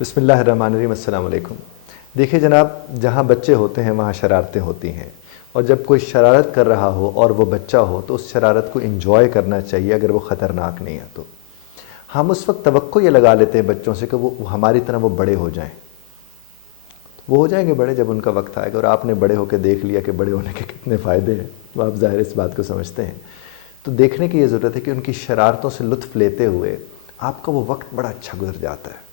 بسم اللہ الرحمن الرحیم، السلام علیکم۔ دیکھیے جناب، جہاں بچے ہوتے ہیں وہاں شرارتیں ہوتی ہیں، اور جب کوئی شرارت کر رہا ہو اور وہ بچہ ہو تو اس شرارت کو انجوائے کرنا چاہیے، اگر وہ خطرناک نہیں ہے تو۔ ہم اس وقت توقع یہ لگا لیتے ہیں بچوں سے کہ وہ ہماری طرح وہ بڑے ہو جائیں۔ وہ ہو جائیں گے بڑے جب ان کا وقت آئے گا، اور آپ نے بڑے ہو کے دیکھ لیا کہ بڑے ہونے کے کتنے فائدے ہیں، وہ آپ ظاہر اس بات کو سمجھتے ہیں۔ تو دیکھنے کی یہ ضرورت ہے کہ ان کی شرارتوں سے لطف لیتے ہوئے آپ کا وہ وقت بڑا اچھا گزر جاتا ہے۔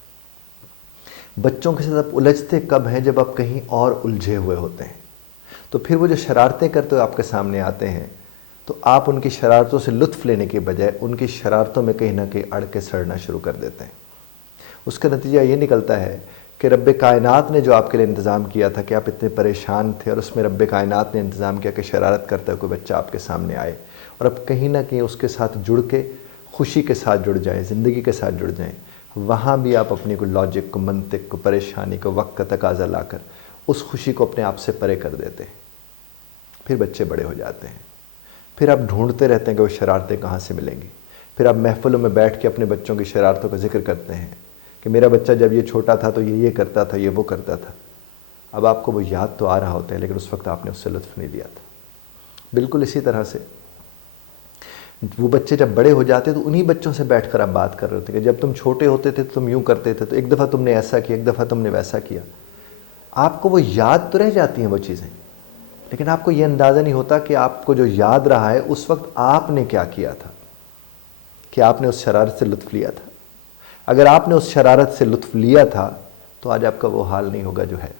بچوں کے ساتھ آپ الجھتے کب ہیں؟ جب آپ کہیں اور الجھے ہوئے ہوتے ہیں، تو پھر وہ جو شرارتیں کرتے ہوئے آپ کے سامنے آتے ہیں تو آپ ان کی شرارتوں سے لطف لینے کے بجائے ان کی شرارتوں میں کہیں نہ کہیں اڑ کے سڑنا شروع کر دیتے ہیں۔ اس کا نتیجہ یہ نکلتا ہے کہ رب کائنات نے جو آپ کے لیے انتظام کیا تھا کہ آپ اتنے پریشان تھے، اور اس میں رب کائنات نے انتظام کیا کہ شرارت کرتا ہے کوئی بچہ آپ کے سامنے آئے، اور اب کہیں نہ کہیں اس کے ساتھ جڑ کے خوشی کے ساتھ جڑ جائیں، زندگی کے ساتھ جڑ جائیں، وہاں بھی آپ اپنی کو لاجک کو، منطق کو، پریشانی کو، وقت کا تقاضا لا کر اس خوشی کو اپنے آپ سے پرے کر دیتے ہیں۔ پھر بچے بڑے ہو جاتے ہیں، پھر آپ ڈھونڈتے رہتے ہیں کہ وہ شرارتیں کہاں سے ملیں گی۔ پھر آپ محفلوں میں بیٹھ کے اپنے بچوں کی شرارتوں کا ذکر کرتے ہیں کہ میرا بچہ جب یہ چھوٹا تھا تو یہ کرتا تھا، یہ وہ کرتا تھا۔ اب آپ کو وہ یاد تو آ رہا ہوتا ہے، لیکن اس وقت آپ نے اس سے لطف نہیں لیا تھا۔ بالکل اسی طرح سے وہ بچے جب بڑے ہو جاتے تو انہی بچوں سے بیٹھ کر آپ بات کر رہے ہوتے کہ جب تم چھوٹے ہوتے تھے تو تم یوں کرتے تھے، تو ایک دفعہ تم نے ایسا کیا، ایک دفعہ تم نے ویسا کیا۔ آپ کو وہ یاد تو رہ جاتی ہیں وہ چیزیں، لیکن آپ کو یہ اندازہ نہیں ہوتا کہ آپ کو جو یاد رہا ہے اس وقت آپ نے کیا کیا تھا، کہ آپ نے اس شرارت سے لطف لیا تھا۔ اگر آپ نے اس شرارت سے لطف لیا تھا تو آج آپ کا وہ حال نہیں ہوگا جو ہے۔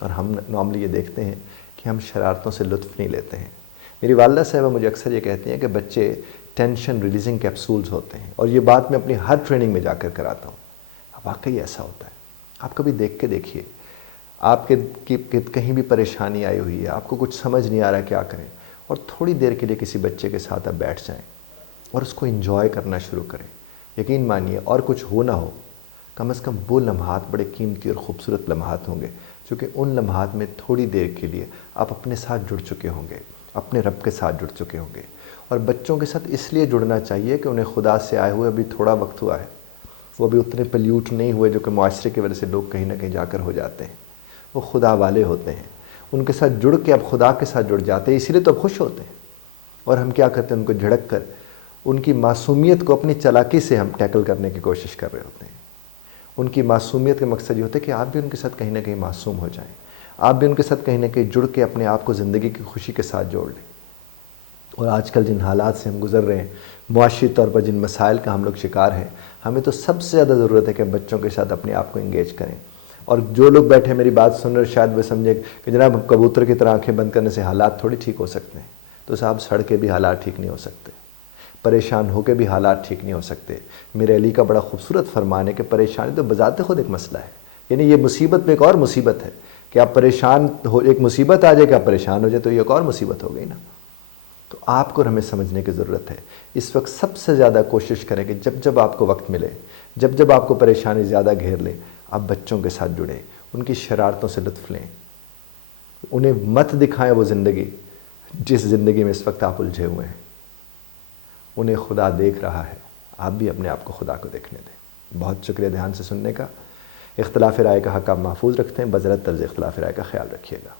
اور ہم نارملی یہ دیکھتے ہیں کہ ہم شرارتوں سے لطف نہیں لیتے ہیں۔ میری والدہ صاحبہ مجھے اکثر یہ کہتی ہیں کہ بچے ٹینشن ریلیزنگ کیپسولز ہوتے ہیں، اور یہ بات میں اپنی ہر ٹریننگ میں جا کر کراتا ہوں۔ واقعی ایسا ہوتا ہے۔ آپ کبھی دیکھ کے دیکھیے، آپ کے کہیں بھی پریشانی آئی ہوئی ہے، آپ کو کچھ سمجھ نہیں آ رہا کیا کریں، اور تھوڑی دیر کے لیے کسی بچے کے ساتھ آپ بیٹھ جائیں اور اس کو انجوائے کرنا شروع کریں۔ یقین مانیے، اور کچھ ہو نہ ہو، کم از کم وہ لمحات بڑے قیمتی اور خوبصورت لمحات ہوں گے، کیونکہ ان لمحات میں تھوڑی دیر کے لیے آپ اپنے ساتھ جڑ چکے ہوں گے، اپنے رب کے ساتھ جڑ چکے ہوں گے۔ اور بچوں کے ساتھ اس لیے جڑنا چاہیے کہ انہیں خدا سے آئے ہوئے ابھی تھوڑا وقت ہوا ہے، وہ ابھی اتنے پلیوٹ نہیں ہوئے جو کہ معاشرے کی وجہ سے لوگ کہیں نہ کہیں جا کر ہو جاتے ہیں۔ وہ خدا والے ہوتے ہیں، ان کے ساتھ جڑ کے اب خدا کے ساتھ جڑ جاتے ہیں، اسی لیے تو اب خوش ہوتے ہیں۔ اور ہم کیا کرتے ہیں؟ ان کو جھڑک کر ان کی معصومیت کو اپنی چالاکی سے ہم ٹیکل کرنے کی کوشش کر رہے ہوتے ہیں۔ ان کی معصومیت کا مقصد یہ ہوتا ہے کہ آپ بھی ان کے ساتھ کہیں نہ کہیں معصوم ہو جائیں، آپ بھی ان کے ساتھ کہیں نہ کہیں جڑ کے اپنے آپ کو زندگی کی خوشی کے ساتھ جوڑ لیں۔ اور آج کل جن حالات سے ہم گزر رہے ہیں، معاشی طور پر جن مسائل کا ہم لوگ شکار ہیں، ہمیں تو سب سے زیادہ ضرورت ہے کہ بچوں کے ساتھ اپنے آپ کو انگیج کریں۔ اور جو لوگ بیٹھے میری بات سن رہے شاید وہ سمجھے کہ جناب کبوتر کی طرح آنکھیں بند کرنے سے حالات تھوڑی ٹھیک ہو سکتے ہیں، تو صاحب سڑ کے بھی حالات ٹھیک نہیں ہو سکتے، پریشان ہو کے بھی حالات ٹھیک نہیں ہو سکتے۔ میرے علی کا بڑا خوبصورت فرمان ہے کہ پریشانی تو بذات خود ایک مسئلہ ہے، یعنی یہ مصیبت میں ایک اور مصیبت ہے کہ آپ پریشان ہو، ایک مصیبت آ جائے کہ آپ پریشان ہو جائے تو یہ ایک اور مصیبت ہو گئی نا۔ تو آپ کو ہمیں سمجھنے کی ضرورت ہے۔ اس وقت سب سے زیادہ کوشش کریں کہ جب جب آپ کو وقت ملے، جب جب آپ کو پریشانی زیادہ گھیر لے، آپ بچوں کے ساتھ جڑیں، ان کی شرارتوں سے لطف لیں، انہیں مت دکھائیں وہ زندگی جس زندگی میں اس وقت آپ الجھے ہوئے ہیں۔ انہیں خدا دیکھ رہا ہے، آپ بھی اپنے آپ کو خدا کو دیکھنے دیں۔ بہت شکریہ دھیان سے سننے کا۔ اختلاف رائے کا حق آپ محفوظ رکھتے ہیں، بذرت طرز اختلاف رائے کا خیال رکھیے گا۔